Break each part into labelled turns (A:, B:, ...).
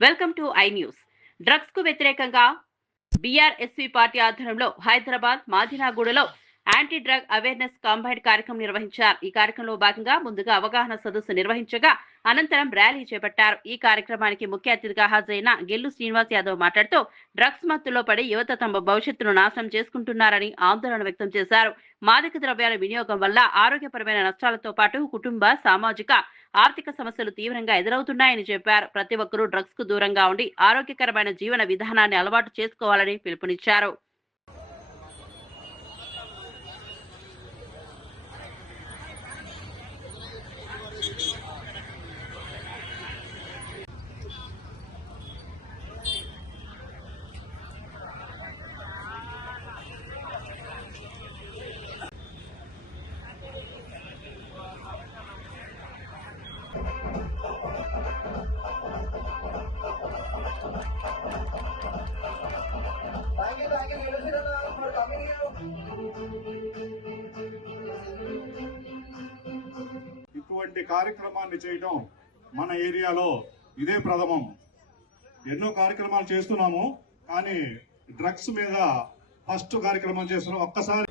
A: Welcome to I news. డ్రగ్స్కు వ్యతిరేకంగా BRSV party ఆధ్వర్యంలో హైదరాబాద్ మాదినాగూడలో యాంటీ డ్రగ్ అవేర్నెస్ కాంబైన్ కార్యక్రమం నిర్వహించారు ఈ కార్యక్రమంలో భాగంగా ముందుగా అవగాహన సదస్సు నిర్వహించగా అనంతరం ర్యాలీ చేపట్టారు. ఈ కార్యక్రమానికి ముఖ్య అతిథిగా హాజరైన గెల్లు శ్రీనివాస్ యాదవ్ మాట్లాడుతూ డ్రగ్స్ మత్తులో పడి యువత తమ భవిష్యత్తును నాశనం చేసుకుంటున్నారని ఆందోళన వ్యక్తం చేశారు. మాదక ద్రవ్యాల వినియోగం వల్ల ఆరోగ్యపరమైన నష్టాలతో పాటు కుటుంబ సామాజిక ఆర్థిక సమస్యలు తీవ్రంగా ఎదురవుతున్నాయని చెప్పారు. ప్రతి ఒక్కరూ డ్రగ్స్కు దూరంగా ఉండి ఆరోగ్యకరమైన జీవన విధానాన్ని అలవాటు చేసుకోవాలని పిలుపునిచ్చారు.
B: ఇటువంటి కార్యక్రమాన్ని చేయటం మన ఏరియాలో ఇదే ప్రథమం. ఎన్నో కార్యక్రమాలు చేస్తున్నాము కానీ డ్రగ్స్ మీద ఫస్ట్ కార్యక్రమం చేస్తున్నాం ఒక్కసారి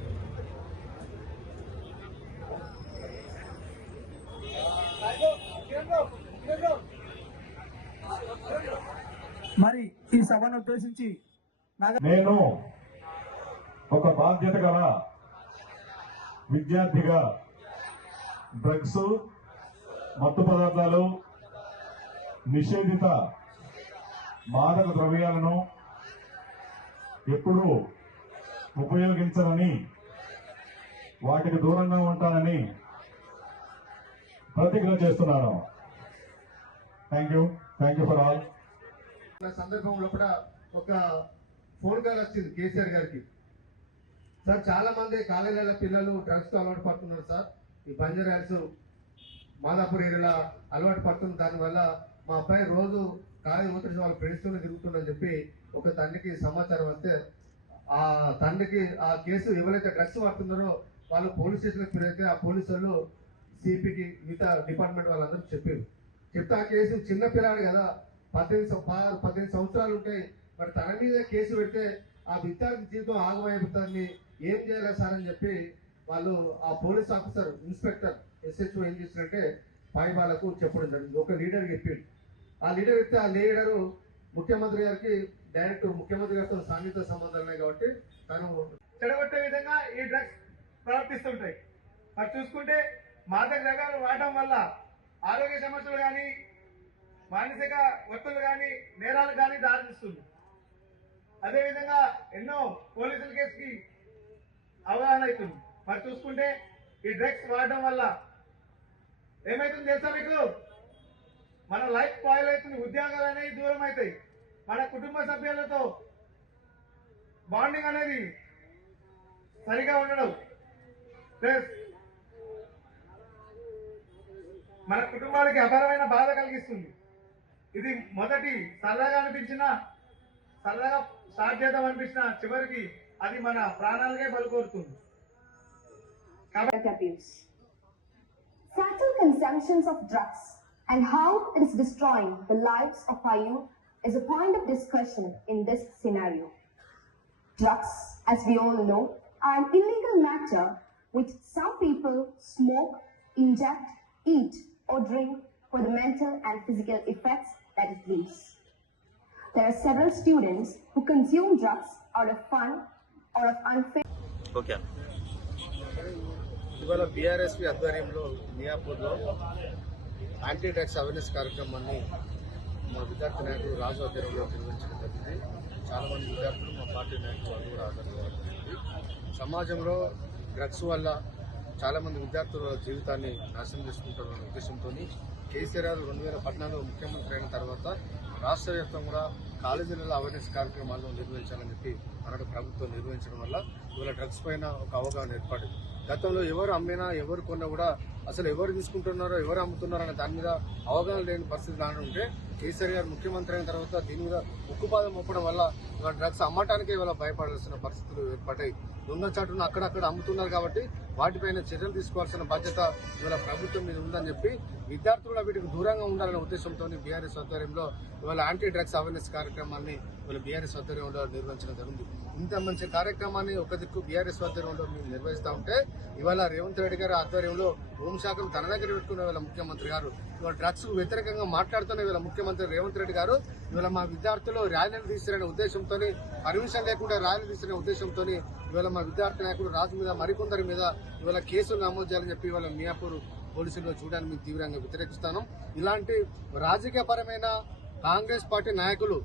C: మరి ఈ సభను ఉద్దేశించి
B: నేను ఒక బాధ్యత గల విద్యార్థిగా డ్రగ్స్ మత్తు పదార్థాలు నిషేధిత మాదక ద్రవ్యాలను ఎప్పుడూ ఉపయోగించనని వాటికి దూరంగా ఉంటానని ప్రతిజ్ఞ చేస్తున్నాను. Thank you thank you for
D: all సందర్భంలో కూడా ఒక ఫోన్ కాల్ వచ్చింది కేసీఆర్ గారికి. సార్ చాలా మంది కాలేజీల పిల్లలు డ్రగ్స్తో అలవాటు పడుతున్నారు సార్. ఈ బంజర్ మాదాపూర్ ఏరియాలో అలవాటు పడుతుంది దానివల్ల మా అబ్బాయి రోజు కాలేజీ పోతుంటే వాళ్ళ ఫ్రెండ్స్తోనే తిరుగుతుందని చెప్పి ఒక తండ్రికి సమాచారం వస్తే ఆ తండ్రికి ఆ కేసు ఎవరైతే డ్రగ్స్ పడుతున్నారో వాళ్ళు పోలీస్ స్టేషన్కి ఫిరైతే ఆ పోలీసు వాళ్ళు సిపికి మిగతా డిపార్ట్మెంట్ వాళ్ళందరూ చెప్పారు. చెప్తే ఆ కేసు చిన్న పిల్లాడు కదా పద్దెనిమిది పద్దెనిమిది సంవత్సరాలు ఉంటాయి. మరి తన మీద కేసు పెడితే ఆ విద్యార్థి జీవితం ఆగమైపోతుంది. ఏం చేయాలి సార్ అని చెప్పి వాళ్ళు ఆ పోలీస్ ఆఫీసర్ ఇన్స్పెక్టర్ ఎస్హెచ్ఓ ఏం చేసినట్టే పాయిబాలకు చెప్పడం జరిగింది. ఒక లీడర్ చెప్పిండు. ఆ లీడర్ చెప్తే ఆ లీడరు ముఖ్యమంత్రి గారికి డైరెక్ట్ ముఖ్యమంత్రి గారితో సాన్నిహిత సంబంధాలు ఉన్నాయి కాబట్టి తను
E: చెడగొట్టే విధంగా ఈ డ్రగ్స్ ప్రవర్తిస్తుంటాయి. మరి చూసుకుంటే మాదక ద్రవ్యాలు వాడటం వల్ల ఆరోగ్య సమస్యలు కానీ మానసిక ఒత్తులు కానీ నేరాలు కానీ దారితీస్తుంది. అదేవిధంగా ఎన్నో పోలీసుల కేసుకి అవగాహన అవుతుంది మరి చూసుకుంటే ఈ డ్రగ్స్ వాడటం వల్ల ఏమైతుంది తెలుసా మీకు? మన లైఫ్ పాయిల్ అవుతుంది ఉద్యోగాలు అనేవి దూరం అవుతాయి. మన కుటుంబ సభ్యులతో బాండింగ్ అనేది సరిగా ఉండడం. ప్లస్ మన కుటుంబానికి అపారమైన బాధ కలిగిస్తుంది. ఇది మొదటి సరదాగా అనిపించిన సరదాగా స్టార్ట్ చేద్దాం అనిపించిన చివరికి అది మన ప్రాణాలకే బలి కోరుతుంది
F: drug abuse. Fatal consumptions of drugs and how it is destroying the lives of our youth is a point of discussion in this scenario. Drugs, as we all know, are an illegal matter which some people smoke, inject, eat, or drink for the mental and physical effects that it leaves. There are several students who consume drugs out of fun or of unfair.
G: Okay
D: ఇవాళ BRSP ఆధ్వర్యంలో మియాపూర్లో anti drugs awareness కార్యక్రమాన్ని మా విద్యార్థి నాయకుడు రాజు ఆధ్వర్యంలో నిర్వహించడం జరిగింది చాలా మంది విద్యార్థులు మా పార్టీ నాయకులు వాళ్ళు కూడా హాజరయ్యారు సమాజంలో డ్రగ్స్ వల్ల చాలా మంది విద్యార్థుల జీవితాన్ని నాశనం చేసుకుంటున్న ఉద్దేశంతో కేసీఆర్ గారు రెండు వేల పద్నాలుగు ముఖ్యమంత్రి అయిన తర్వాత రాష్ట్ర వ్యాప్తంగా కూడా కాలేజీలలో అవేర్నెస్ కార్యక్రమాలు నిర్వహించాలని చెప్పి ఆనాడు ప్రభుత్వం నిర్వహించడం వల్ల ఇవాళ డ్రగ్స్ పైన ఒక అవగాహన ఏర్పడింది. గతంలో ఎవరు అమ్మినా ఎవరు కొన్నా కూడా అసలు ఎవరు తీసుకుంటున్నారో ఎవరు అమ్ముతున్నారో అనే దాని మీద అవగాహన లేని పరిస్థితి నాడు ఉంటే కేసీఆర్ గారు ముఖ్యమంత్రి అయిన తర్వాత దీని మీద ఉక్కుపాదం మొప్పడం వల్ల ఇవాళ డ్రగ్స్ అమ్మటానికి ఇవాళ భయపడాల్సిన పరిస్థితులు ఏర్పడ్డాయి. దొంగ చాటును అక్కడక్కడ అమ్ముతున్నారు కాబట్టి వాటిపైన చర్యలు తీసుకోవాల్సిన బాధ్యత ఇవాళ ప్రభుత్వం మీద ఉందని చెప్పి విద్యార్థులు వీటికి దూరంగా ఉండాలనే ఉద్దేశంతో బీఆర్ఎస్ ఆధ్వర్యంలో ఇవాళ యాంటీ డ్రగ్స్ అవేర్నెస్ కార్యక్రమాన్ని ఇవాళ బీఆర్ఎస్ ఆధ్వర్యంలో నిర్వహించడం జరిగింది. ఇంత మంచి కార్యక్రమాన్ని ఒక దిక్కు బీఆర్ఎస్ ఆధ్వర్యంలో మేము నిర్వహిస్తా ఉంటే ఇవాళ రేవంత్ రెడ్డి గారి ఆధ్వర్యంలో హోంశాఖను తన దగ్గర పెట్టుకున్న వీళ్ళ ముఖ్యమంత్రి గారు ఇవాళ డ్రగ్స్కు వ్యతిరేకంగా మాట్లాడుతున్న ఇవాళ ముఖ్యమంత్రి రేవంత్ రెడ్డి గారు ఇవాళ మా విద్యార్థులు ర్యాలీలు తీసిరనే ఉద్దేశంతో పర్మిషన్ లేకుండా ర్యాలీ తీసిన ఉద్దేశంతో ఇవాళ మా విద్యార్థి నాయకుడు రాజు మీద మరికొందరి మీద ఇవాళ కేసులు నమోదు చేయాలని చెప్పి ఇవాళ మియాపూర్ పోలీసులు చూడడానికి మేము తీవ్రంగా వ్యతిరేకిస్తాను ఇలాంటి రాజకీయపరమైన కాంగ్రెస్ పార్టీ నాయకులు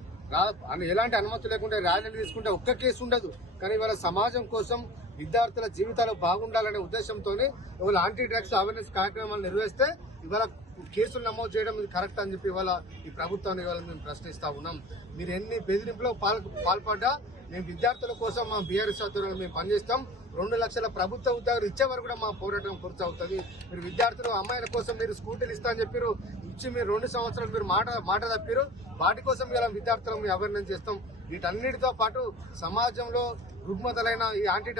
D: ఎలాంటి అనుమతి లేకుండా ర్యాలీలు తీసుకుంటే ఒక్క కేసు ఉండదు. కానీ ఇవాళ సమాజం కోసం విద్యార్థుల జీవితాలు బాగుండాలనే ఉద్దేశంతోనే ఇవాళ యాంటీ డ్రగ్స్ అవేర్నెస్ కార్యక్రమాలు నిర్వహిస్తే ఇవాళ కేసులు నమోదు చేయడం ఇది కరెక్ట్ అని చెప్పి ఇవాళ ఈ ప్రభుత్వాన్ని ఇవాళ మేము ప్రశ్నిస్తా ఉన్నాం. మీరు ఎన్ని బెదిరింపులో పాల్ పాల్పడ్డా మేము విద్యార్థుల కోసం మా బీఆర్ఎస్ ఆధ్వర్యంలో మేము పనిచేస్తాం. రెండు లక్షల ప్రభుత్వ ఉద్యోగాలు ఇచ్చే వరకు కూడా మా పోరాటం కొనసాగుతుంది. మీరు విద్యార్థులు అమ్మాయిల కోసం మీరు స్కూటీలు ఇస్తా అని చెప్పారు. ఇచ్చి మీరు రెండు సంవత్సరాలు మీరు మాట మాట తప్పారు. వాటి కోసం ఇలా విద్యార్థులను మేము అవేర్నెస్ చేస్తాం. వీటన్నిటితో పాటు సమాజంలో రుగ్మతలైన ఈ యాంటీ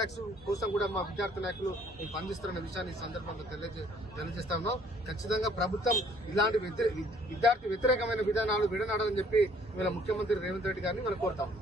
D: కోసం కూడా మా విద్యార్థి నాయకులు మేము పనిచేస్తున్న విషయాన్ని ఈ సందర్భంగా తెలియజే తెలియజేస్తాము ఖచ్చితంగా ప్రభుత్వం ఇలాంటి వ్యతిరే- విద్యార్థి వ్యతిరేకమైన విధానాలు విడనాడాలని చెప్పి వీళ్ళ ముఖ్యమంత్రి రేవంత్ రెడ్డి గారిని మనం కోరుతాం.